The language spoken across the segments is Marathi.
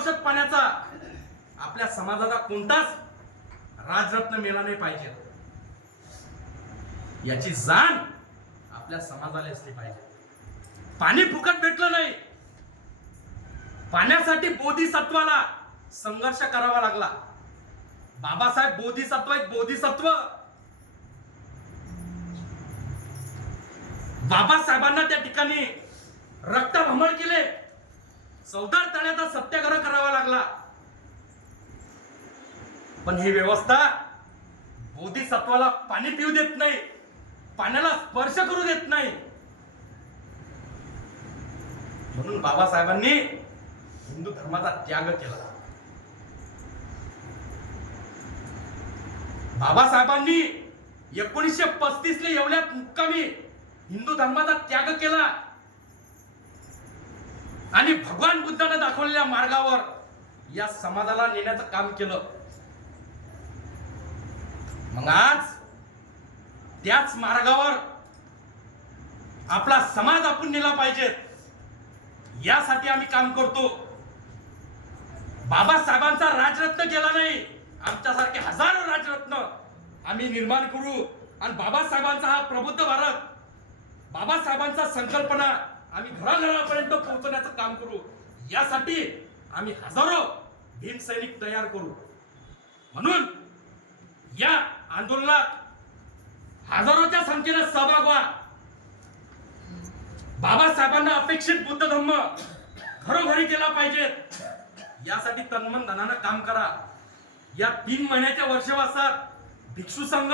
औषध पाण्याचा आपल्या समाजाचा कोणताच राजरत्न मेला नाही पाहिजे. याची जाण आपल्या समाजाला असली पाहिजे. पाणी फुकट भेटलं नाही. पाण्यासाठी बोधिसत्वाला संघर्ष करावा लागला. बाबासाहेब बोधिसत्व एक बोधिसत्व. बाबासाहेबांना त्या ठिकाणी रक्तभमळ केले. चौदार तळ्याचा सत्याग्रह लागला पण ही व्यवस्था बोधिसत्वाला पाणी पिऊ देत नाही. पाण्याला स्पर्श करू देत नाही. म्हणून बाबासाहेबांनी हिंदू धर्माचा त्याग केला. बाबासाहेबांनी एकोणीसशे पस्तीस ले एवढ्यात मुक्कामी हिंदू धर्माचा त्याग केला. आणि भगवान बुद्धाने दाखवलेल्या मार्गावर या समाजाला नेण्याचं काम केलं. मग आज त्याच मार्गावर आपला समाज आपण नेला पाहिजे. यासाठी आम्ही काम करतो. बाबासाहेबांचा राजरत्न गेला नाही. आमच्यासारखे हजारो राजरत्न आम्ही निर्माण करू. आणि बाबासाहेबांचा हा प्रबुद्ध भारत बाबासाहेबांचा संकल्पना आम्ही घराघरापर्यंत पोहोचवण्याचं काम करू. यासाठी आम्ही हजारो भीमसैनिक तयार करू. म्हणून या आंदोलनात हजारोच्या संख्येने सहभाग व्हा. बाबासाहेबांना अपेक्षित बुद्ध धम्म घरोघरी केला पाहिजे. यासाठी तन्मन धनानं काम करा. या तीन महिन्याच्या वर्षवासात भिक्षू संघ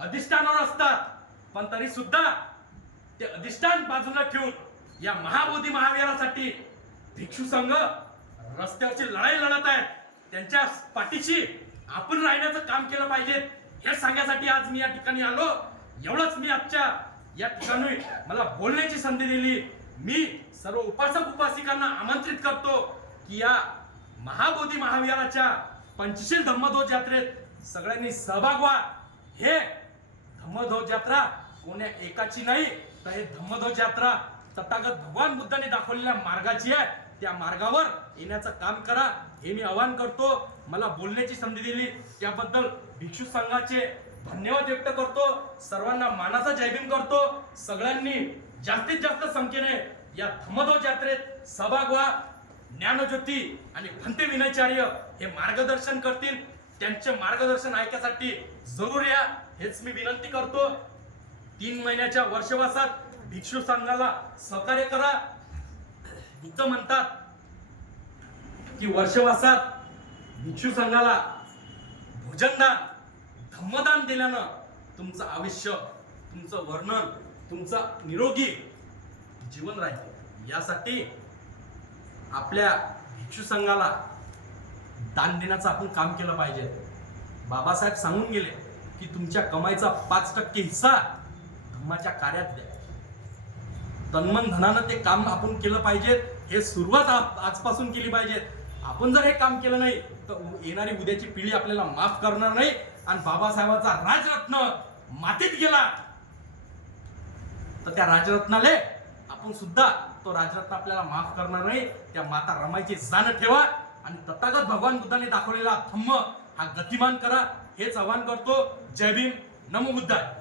अधिष्ठानावर असतात. पण तरी सुद्धा ते अधिष्ठान बाजूला ठेवून या महाबोधी महावीरासाठी भिक्षू संघ रस्त्यावरची लढाई लढत आहेत. त्यांच्या पाठीशी आपण राहण्याचं काम केलं पाहिजे. हे सांगण्यासाठी आज मी या ठिकाणी आलो. एवढंच मी आजच्या या ठिकाणी मला बोलण्याची संधी दिली. मी सर्व उपासक उपासिकांना आमंत्रित करतो की या महाबोधी महाविहाराच्या पंचशील धम्मध्वज यात्रेत सगळ्यांनी सहभाग व्हा. हे धम्मध्वज यात्रा कोण्या एकाची नाही तर हे धम्मध्वज यात्रा तथागत भगवान बुद्धाने दाखवलेल्या मार्गाची आहे. त्या मार्गावर येण्याचं काम करा हे मी आवाहन करतो. मला बोलण्याची संधी दिली. त्याबद्दल भिक्षू संघाचे धन्यवाद व्यक्त करतो. सर्वांना मानाचा जयभीम करतो. सगळ्यांनी जास्तीत जास्त संख्येने या धमधो यात्रेत सहभाग व्हा. ज्ञानज्योती आणि भंते विनयचार्य हे मार्गदर्शन करतील. त्यांचे मार्गदर्शन ऐकण्यासाठी जरूर या. हेच मी विनंती करतो. तीन महिन्याच्या वर्षवासात भिक्षू संघाला सहकार्य करा. इथं म्हणतात की वर्षवासात भिक्षू संघाला भोजनदान धम्मदान दिल्यानं तुमचं आयुष्य तुमचं वर्णन तुमचं निरोगी जीवन राहील. यासाठी आपल्या भिक्षू संघाला दान देण्याचं आपण काम केलं पाहिजे. बाबासाहेब सांगून गेले की तुमच्या कमाईचा पाच टक्के हिस्सा धम्माच्या कार्यात द्या. तन्मन धनानं ते काम आपण केलं पाहिजे हे सुरुवात आजपासून केली पाहिजे. आपण जर हे काम केलं नाही तर येणारी उद्याची पिढी आपल्याला माफ करणार नाही. आणि बाबासाहेबांचा राजरत्न मातीत गेला. तर त्या राजरत्नाले आपण सुद्धा तो राजरत्न आपल्याला माफ करणार नाही. त्या माता रमाईची जाण ठेवा. आणि तथागत भगवान बुद्धाने दाखवलेला थम्म हा गतिमान करा. हेच आवाहन करतो. जय भीम. नमो बुद्धाय.